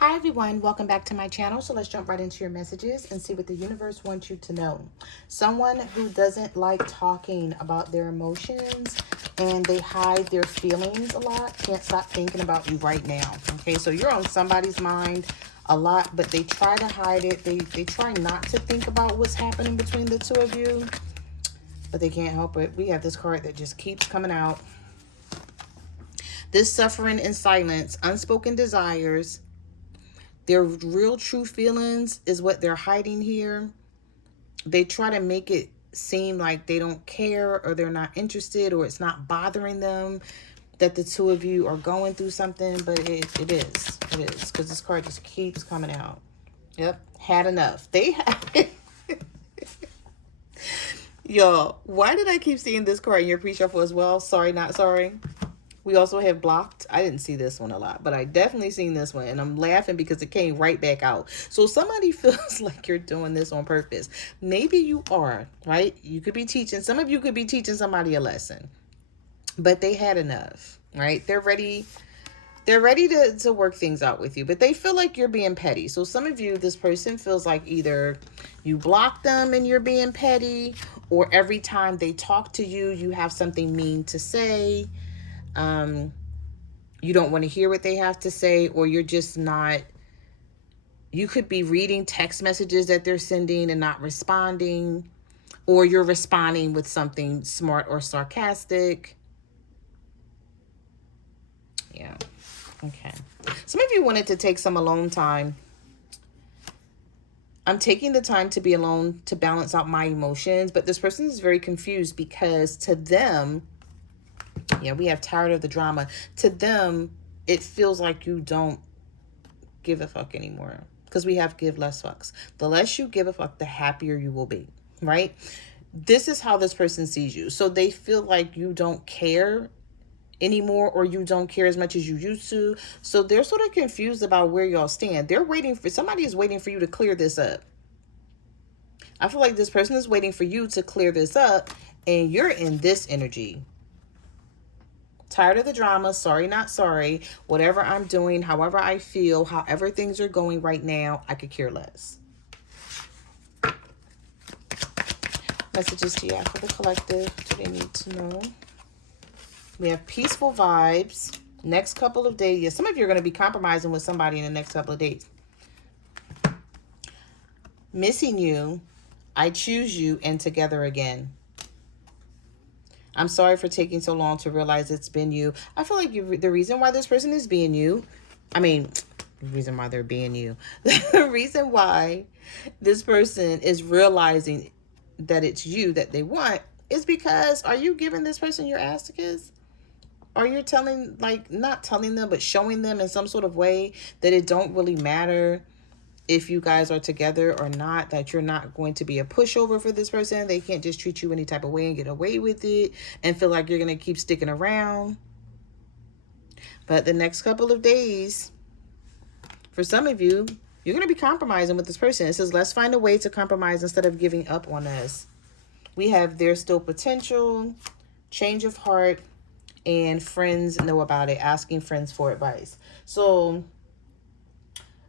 Hi everyone, welcome back to my channel. So let's jump right into your messages and see what the universe wants you to know. Someone who doesn't like talking about their emotions and they hide their feelings a lot can't stop thinking about you right now. Okay, so you're on somebody's mind a lot, but they try to hide it. They try not to think about what's happening between the two of you, but they can't help it. We have this card that just keeps coming out. This suffering in silence, unspoken desires, their real true feelings is what they're hiding here. They try to make it seem like they don't care or they're not interested or it's not bothering them that the two of you are going through something, but it is. It is, because this card just keeps coming out. Yep, had enough. They had... Y'all, why did I keep seeing this card in your pre-shuffle as well? Sorry, not sorry. We also have blocked. I didn't see this one a lot, but I definitely seen this one. And I'm laughing because it came right back out. So somebody feels like you're doing this on purpose. Maybe you are, right? You could be teaching. Some of you could be teaching somebody a lesson. But they had enough, right? They're ready. They're ready to work things out with you. But they feel like you're being petty. So some of you, this person feels like either you block them and you're being petty, or every time they talk to you, you have something mean to say. You don't want to hear what they have to say, or you're just not, you could be reading text messages that they're sending and not responding, or you're responding with something smart or sarcastic. Yeah. Okay. Some of you wanted to take some alone time. I'm taking the time to be alone to balance out my emotions, but this person is very confused because to them, yeah, we have tired of the drama. To them, it feels like you don't give a fuck anymore, because we have give less fucks. The less you give a fuck, the happier you will be, right? This is how this person sees you. So they feel like you don't care anymore, or you don't care as much as you used to. So they're sort of confused about where y'all stand. They're waiting for, somebody is waiting for you to clear this up. I feel like this person is waiting for you to clear this up, and you're in this energy. Tired of the drama, sorry, not sorry. Whatever I'm doing, however I feel, however things are going right now, I could care less. Messages to you for the collective. Do they need to know? We have peaceful vibes. Next couple of days. Yeah, some of you are going to be compromising with somebody in the next couple of days. Missing you. I choose you, and together again. I'm sorry for taking so long to realize it's been you. I feel like the reason why this person is being you, the reason why they're being you, the reason why this person is realizing that it's you that they want is because, are you giving this person your ass to kiss? Are you telling, like, not telling them, but showing them in some sort of way that it don't really matter if you guys are together or not, that you're not going to be a pushover for this person. They can't just treat you any type of way and get away with it and feel like you're going to keep sticking around. But the next couple of days, for some of you, you're going to be compromising with this person. It says, let's find a way to compromise instead of giving up on us. We have there's still potential, change of heart, and friends know about it, asking friends for advice. So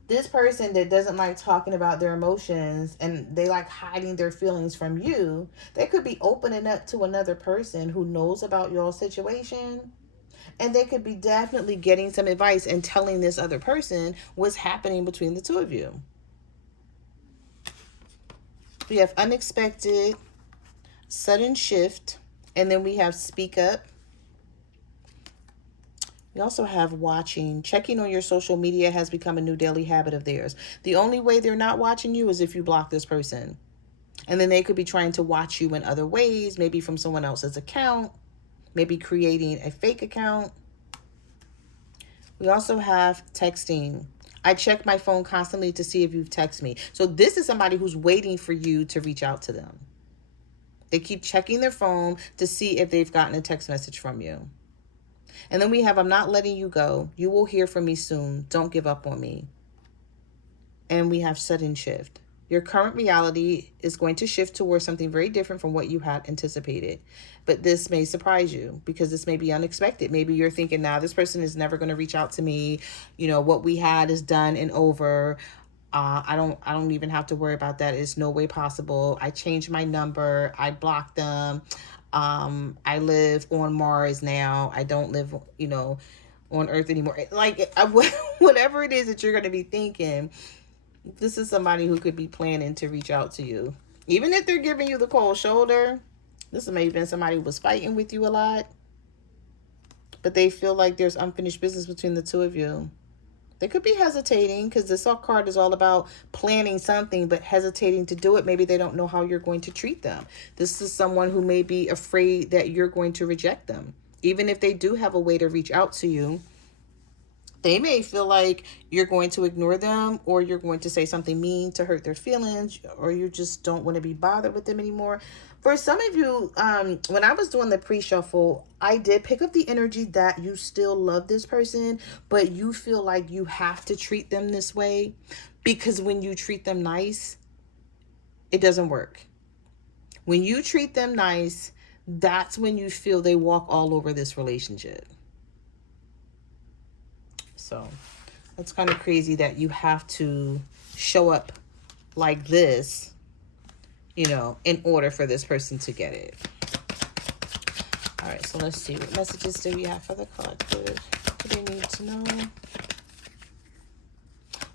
this person that doesn't like talking about their emotions and they like hiding their feelings from you, they could be opening up to another person who knows about your situation. And they could be definitely getting some advice and telling this other person what's happening between the two of you. We have unexpected, sudden shift, and then we have speak up. We also have watching. Checking on your social media has become a new daily habit of theirs. The only way they're not watching you is if you block this person. And then they could be trying to watch you in other ways, maybe from someone else's account, maybe creating a fake account. We also have texting. I check my phone constantly to see if you've texted me. So this is somebody who's waiting for you to reach out to them. They keep checking their phone to see if they've gotten a text message from you. And then we have, I'm not letting you go. You will hear from me soon. Don't give up on me. And we have sudden shift. Your current reality is going to shift towards something very different from what you had anticipated. But this may surprise you because this may be unexpected. Maybe you're thinking, now this person is never going to reach out to me. What we had is done and over. I don't even have to worry about that. It's no way possible. I changed my number. I blocked them. I live on Mars now. I don't live, on Earth anymore. Like, whatever it is that you're going to be thinking, this is somebody who could be planning to reach out to you. Even if they're giving you the cold shoulder, this may have been somebody who was fighting with you a lot, but they feel like there's unfinished business between the two of you. They could be hesitating because this card is all about planning something, but hesitating to do it. Maybe they don't know how you're going to treat them. This is someone who may be afraid that you're going to reject them. Even if they do have a way to reach out to you, they may feel like you're going to ignore them, or you're going to say something mean to hurt their feelings, or you just don't want to be bothered with them anymore. For some of you, when I was doing the pre-shuffle, I did pick up the energy that you still love this person, but you feel like you have to treat them this way because when you treat them nice, it doesn't work. When you treat them nice, that's when you feel they walk all over this relationship. So that's kind of crazy that you have to show up like this, in order for this person to get it. All right, so let's see. What messages do we have for the collective? What do they need to know?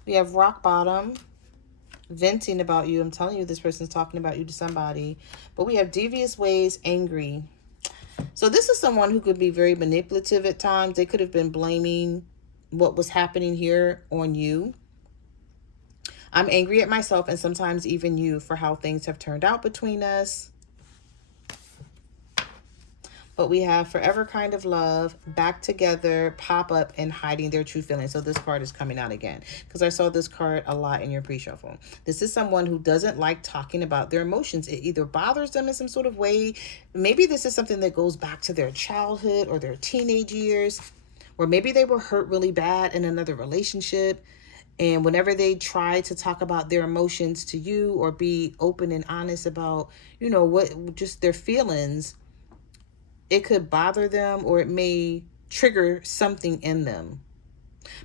We have rock bottom, venting about you. I'm telling you, this person's talking about you to somebody. But we have devious ways, angry. So this is someone who could be very manipulative at times. They could have been blaming what was happening here on you. I'm angry at myself and sometimes even you for how things have turned out between us. But we have forever kind of love, back together, pop up, and hiding their true feelings. So this card is coming out again because I saw this card a lot in your pre-shuffle. This is someone who doesn't like talking about their emotions. It either bothers them in some sort of way. Maybe this is something that goes back to their childhood or their teenage years, or maybe they were hurt really bad in another relationship. And whenever they try to talk about their emotions to you or be open and honest about, what just their feelings, it could bother them or it may trigger something in them.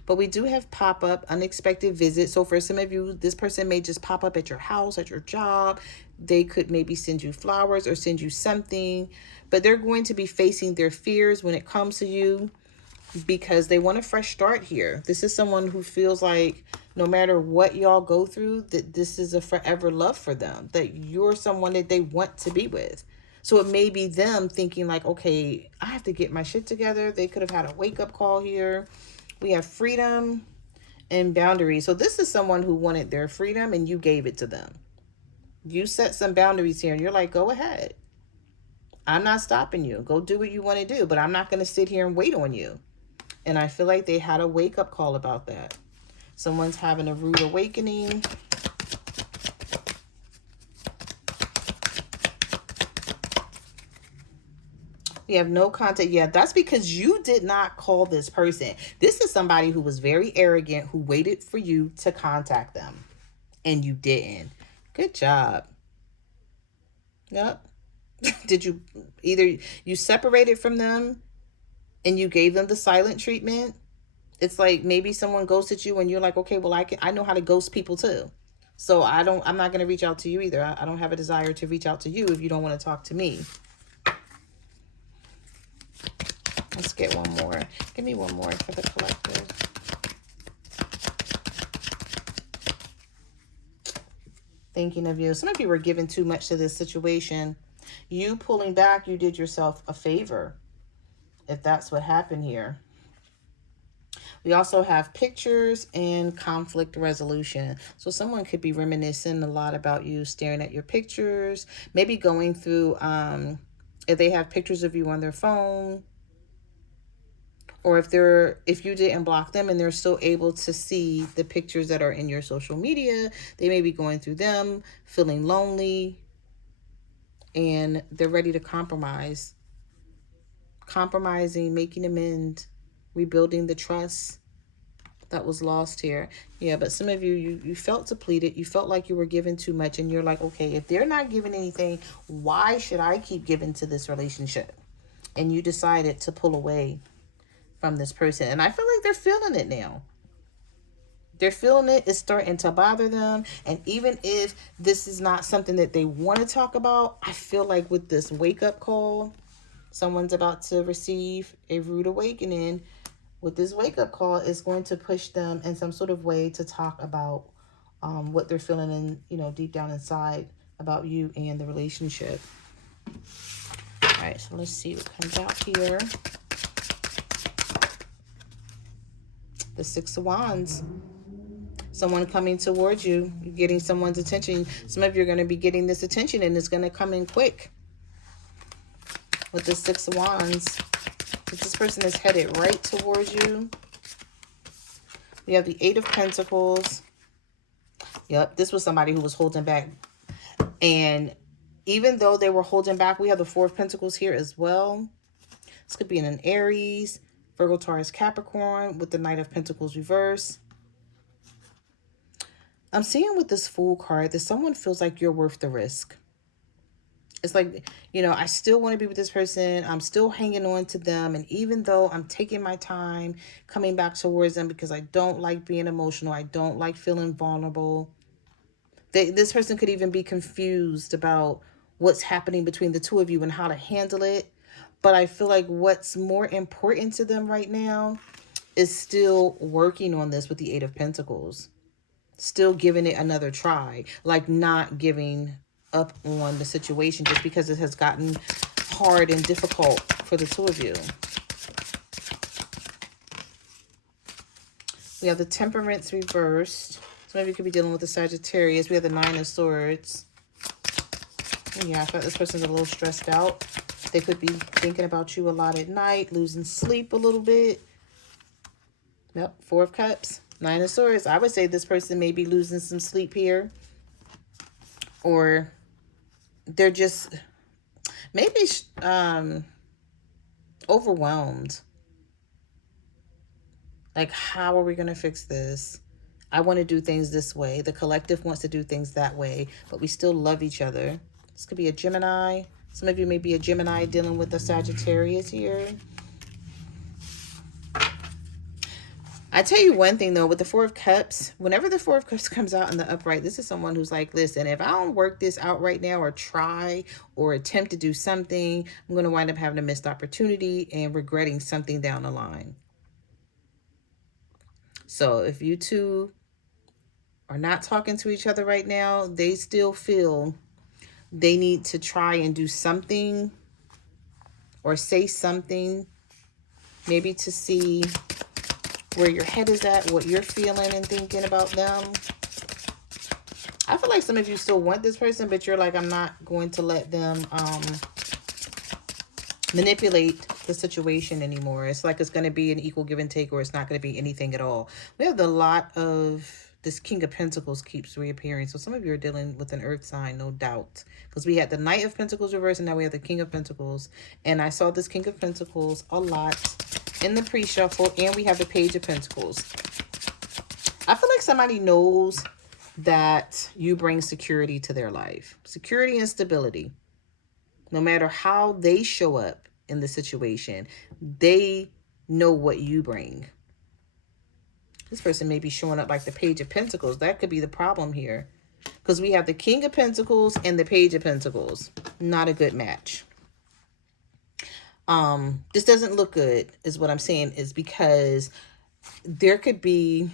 But we do have pop-up, unexpected visit. So for some of you, this person may just pop up at your house, at your job. They could maybe send you flowers or send you something. But they're going to be facing their fears when it comes to you, because they want a fresh start here. This is someone who feels like no matter what y'all go through, that this is a forever love for them, that you're someone that they want to be with. So it may be them thinking like, okay, I have to get my shit together. They could have had a wake-up call here. We have freedom and boundaries. So this is someone who wanted their freedom and you gave it to them. You set some boundaries here and you're like, go ahead. I'm not stopping you. Go do what you want to do, but I'm not going to sit here and wait on you. And I feel like they had a wake-up call about that. Someone's having a rude awakening. We have no contact. Yeah, that's because you did not call this person. This is somebody who was very arrogant, who waited for you to contact them. And you didn't. Good job. Yep. Did you either you separated from them and you gave them the silent treatment? It's like maybe someone ghosted you and you're like, okay, well, I know how to ghost people too. So I'm not going to reach out to you either. I don't have a desire to reach out to you if you don't want to talk to me. Let's get one more. Give me one more for the collective. Thinking of you. Some of you were giving too much to this situation. You pulling back, you did yourself a favor, if that's what happened here. We also have pictures and conflict resolution. So someone could be reminiscing a lot about you, staring at your pictures, maybe going through, if they have pictures of you on their phone, or if you didn't block them and they're still able to see the pictures that are in your social media, they may be going through them, feeling lonely, and they're ready to compromise. Compromising, making amends, rebuilding the trust. that was lost here. Yeah, but some of you, you felt depleted. You felt like you were giving too much, and you're like, okay, if they're not giving anything, why should I keep giving to this relationship? And you decided to pull away from this person. And I feel like they're feeling it now. They're feeling it. It's starting to bother them. And even if this is not something that they want to talk about, I feel like with this wake-up call, someone's about to receive a rude awakening. With this wake-up call, is going to push them in some sort of way to talk about what they're feeling in, deep down inside about you and the relationship. All right, so let's see what comes out here. The Six of Wands. Someone coming towards you, you're getting someone's attention. Some of you are going to be getting this attention, and it's going to come in quick. With the Six of Wands, this person is headed right towards you. We have the Eight of Pentacles. Yep, this was somebody who was holding back. And even though they were holding back, we have the Four of Pentacles here as well. This could be in an Aries, Virgo, Taurus, Capricorn, with the Knight of Pentacles reverse. I'm seeing with this Fool card that someone feels like you're worth the risk. It's like, I still want to be with this person. I'm still hanging on to them. And even though I'm taking my time coming back towards them because I don't like being emotional, I don't like feeling vulnerable. This person could even be confused about what's happening between the two of you and how to handle it. But I feel like what's more important to them right now is still working on this with the Eight of Pentacles. Still giving it another try. Like not giving up on the situation just because it has gotten hard and difficult for the two of you. We have the Temperance reversed. Some of you could be dealing with the Sagittarius. We have the Nine of Swords. Yeah, I feel like this person's a little stressed out. They could be thinking about you a lot at night, losing sleep a little bit. Yep, Four of Cups, Nine of Swords. I would say this person may be losing some sleep here. Or they're just maybe overwhelmed. Like, how are we going to fix this? I want to do things this way. The collective wants to do things that way, but we still love each other. This could be a Gemini. Some of you may be a Gemini dealing with a Sagittarius here. I tell you one thing, though, with the Four of Cups, whenever the Four of Cups comes out in the upright, this is someone who's like, listen, if I don't work this out right now or try or attempt to do something, I'm going to wind up having a missed opportunity and regretting something down the line. So if you two are not talking to each other right now, they still feel they need to try and do something or say something, maybe to see where your head is at, what you're feeling and thinking about them. I feel like some of you still want this person, but you're like, I'm not going to let them manipulate the situation anymore. It's like it's going to be an equal give and take, or it's not going to be anything at all. We have the lot of this King of Pentacles keeps reappearing. So some of you are dealing with an earth sign, no doubt. Because we had the Knight of Pentacles reverse, and now we have the King of Pentacles. And I saw this King of Pentacles a lot in the pre-shuffle, and we have the Page of Pentacles. I feel like somebody knows that you bring security to their life. Security and stability. No matter how they show up in the situation, they know what you bring. This person may be showing up like the Page of Pentacles. That could be the problem here. Because we have the King of Pentacles and the Page of Pentacles. Not a good match. This doesn't look good, is what I'm saying, is because there could be,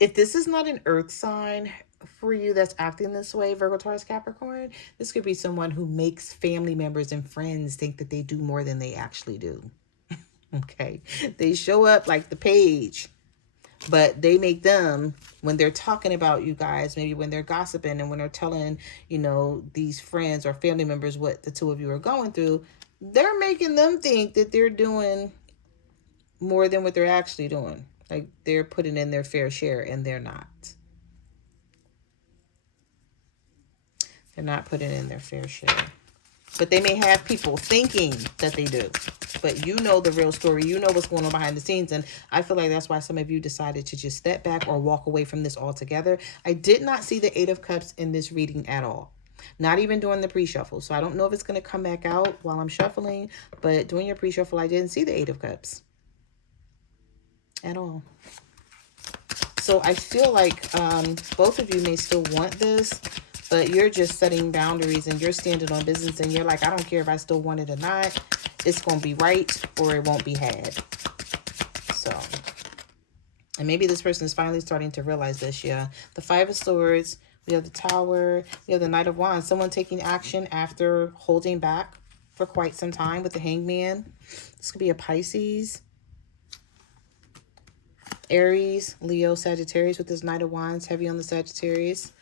if this is not an earth sign for you that's acting this way, Virgo, Taurus, Capricorn, this could be someone who makes family members and friends think that they do more than they actually do. Okay. They show up like the Page, but they make them, when they're talking about you guys, maybe when they're gossiping and when they're telling, these friends or family members what the two of you are going through, they're making them think that they're doing more than what they're actually doing. Like they're putting in their fair share, and they're not. They're not putting in their fair share. But they may have people thinking that they do. But you know the real story. You know what's going on behind the scenes. And I feel like that's why some of you decided to just step back or walk away from this altogether. I did not see the Eight of Cups in this reading at all. Not even during the pre-shuffle. So I don't know if it's going to come back out while I'm shuffling. But during your pre-shuffle, I didn't see the Eight of Cups at all. So I feel like both of you may still want this, but you're just setting boundaries and you're standing on business and you're like, I don't care if I still want it or not. It's going to be right or it won't be had. So, and maybe this person is finally starting to realize this, yeah. The Five of Swords, we have the Tower, we have the Knight of Wands. Someone taking action after holding back for quite some time with the Hangman. This could be a Pisces, Aries, Leo, Sagittarius with this Knight of Wands, heavy on the Sagittarius.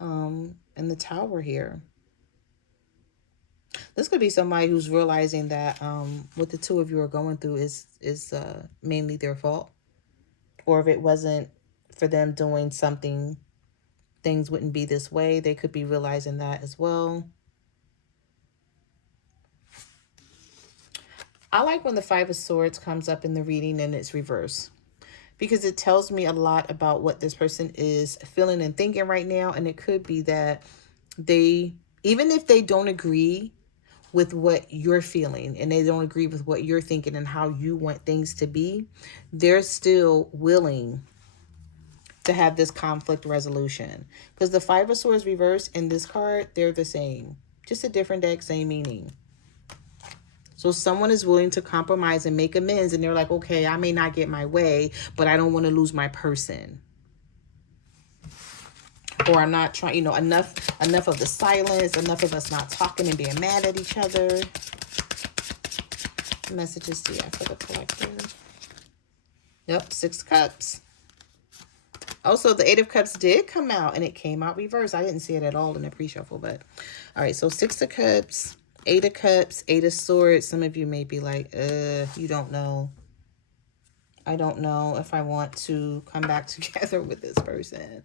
And the Tower here. This could be somebody who's realizing that what the two of you are going through is mainly their fault. Or if it wasn't for them doing something, things wouldn't be this way. They could be realizing that as well. I like when the Five of Swords comes up in the reading and it's reversed, because it tells me a lot about what this person is feeling and thinking right now. And it could be that they, even if they don't agree with what you're feeling and they don't agree with what you're thinking and how you want things to be, they're still willing to have this conflict resolution. Because the Five of Swords reversed and this card, they're the same. Just a different deck, same meaning. So someone is willing to compromise and make amends, and they're like, okay, I may not get my way, but I don't want to lose my person. Or I'm not trying, enough of the silence, enough of us not talking and being mad at each other. Messages do you have for the collective? Yep, Six of Cups. Also, the Eight of Cups did come out, and it came out reversed. I didn't see it at all in the pre-shuffle, but all right, so Six of Cups, Eight of Cups, Eight of Swords. Some of you may be like, you don't know. I don't know if I want to come back together with this person.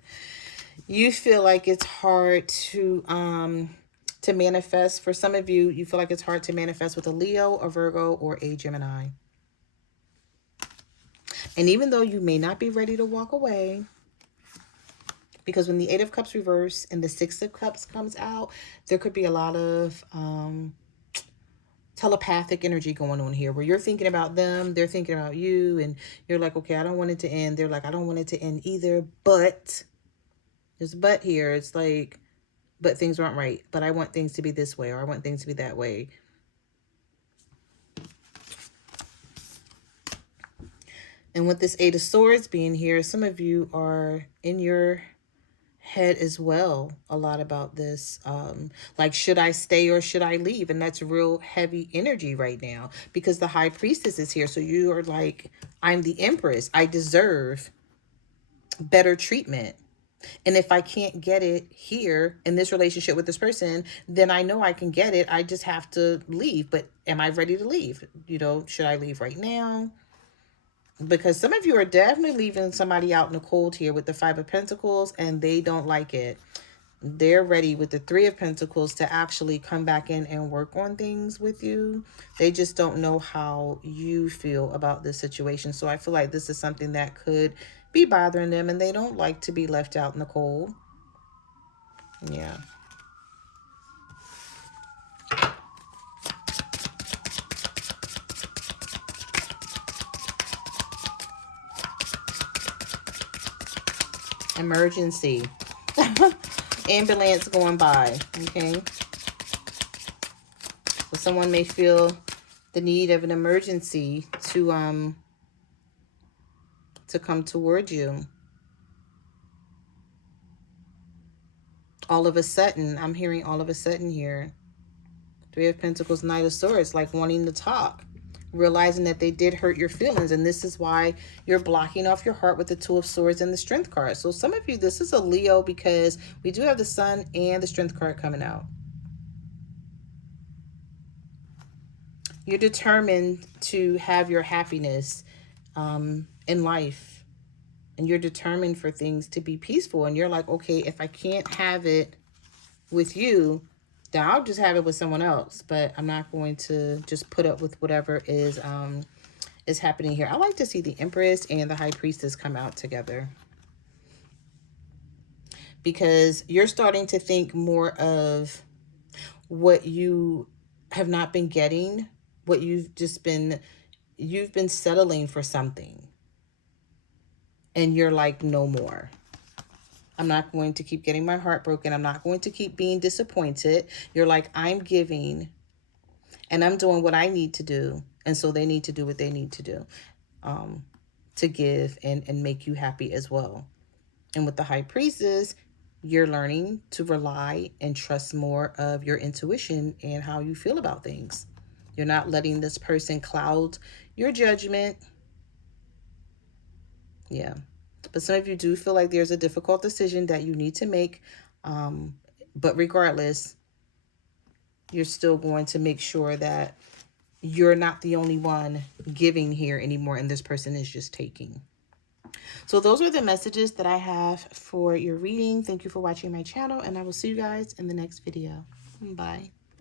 You feel like it's hard to manifest. For some of you, you feel like it's hard to manifest with a Leo, a Virgo, or a Gemini. And even though you may not be ready to walk away, because when the Eight of Cups reverse and the Six of Cups comes out, there could be a lot of telepathic energy going on here where you're thinking about them, they're thinking about you, and you're like, okay, I don't want it to end. They're like, I don't want it to end either, but there's a but here. It's like, but things aren't right. But I want things to be this way, or I want things to be that way. And with this Eight of Swords being here, some of you are in your head as well a lot about this. Like, should I stay or should I leave? And that's real heavy energy right now because the High Priestess is here. So you are like, I'm the Empress. I deserve better treatment. And if I can't get it here in this relationship with this person, then I know I can get it. I just have to leave. But am I ready to leave? Should I leave right now? Because some of you are definitely leaving somebody out in the cold here with the Five of Pentacles, and they don't like it. They're ready with the Three of Pentacles to actually come back in and work on things with you. They just don't know how you feel about this situation. So I feel like this is something that could be bothering them, and they don't like to be left out in the cold. Yeah. Emergency. Ambulance going by. Okay. So someone may feel the need of an emergency to come toward you. All of a sudden, I'm hearing all of a sudden here. Three of Pentacles, Knight of Swords, like wanting to talk. Realizing that they did hurt your feelings. And this is why you're blocking off your heart with the Two of Swords and the Strength card. So some of you, this is a Leo because we do have the Sun and the Strength card coming out. You're determined to have your happiness in life. And you're determined for things to be peaceful. And you're like, okay, if I can't have it with you, Now I'll just have it with someone else, but I'm not going to just put up with whatever is happening here. I like to see the Empress and the High Priestess come out together, because you're starting to think more of what you have not been getting, what you've been settling for something, and you're like, no more. I'm not going to keep getting my heart broken. I'm not going to keep being disappointed. You're like, I'm giving and I'm doing what I need to do. And so they need to do what they need to do, to give and make you happy as well. And with the High Priestess, you're learning to rely and trust more of your intuition and how you feel about things. You're not letting this person cloud your judgment. Yeah. But some of you do feel like there's a difficult decision that you need to make. But regardless, you're still going to make sure that you're not the only one giving here anymore, and this person is just taking. So those are the messages that I have for your reading. Thank you for watching my channel, and I will see you guys in the next video. Bye.